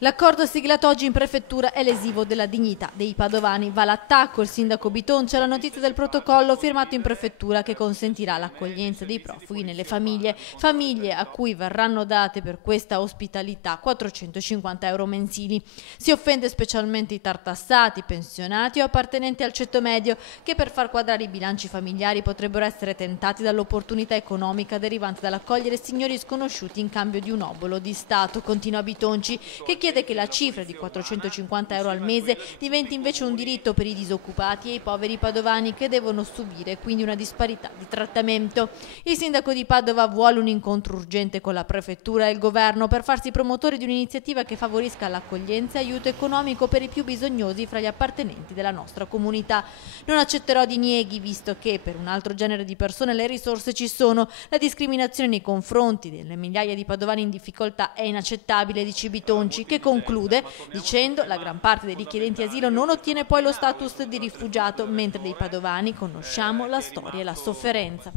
L'accordo siglato oggi in prefettura è lesivo della dignità dei padovani. Va all'attacco il sindaco Bitonci alla notizia del protocollo firmato in prefettura che consentirà l'accoglienza dei profughi nelle famiglie a cui verranno date per questa ospitalità 450 euro mensili. Si offende specialmente i tartassati, pensionati o appartenenti al ceto medio che per far quadrare i bilanci familiari potrebbero essere tentati dall'opportunità economica derivante dall'accogliere signori sconosciuti in cambio di un obolo di Stato, continua Bitonci, che chiede che la cifra di 450 euro al mese diventi invece un diritto per i disoccupati e i poveri padovani che devono subire quindi una disparità di trattamento. Il sindaco di Padova vuole un incontro urgente con la prefettura e il governo per farsi promotore di un'iniziativa che favorisca l'accoglienza e aiuto economico per i più bisognosi fra gli appartenenti della nostra comunità. Non accetterò dinieghi, visto che per un altro genere di persone le risorse ci sono. La discriminazione nei confronti delle migliaia di padovani in difficoltà è inaccettabile, dice Bitonci, che conclude dicendo: la gran parte dei richiedenti asilo non ottiene poi lo status di rifugiato, mentre dei padovani conosciamo la storia e la sofferenza.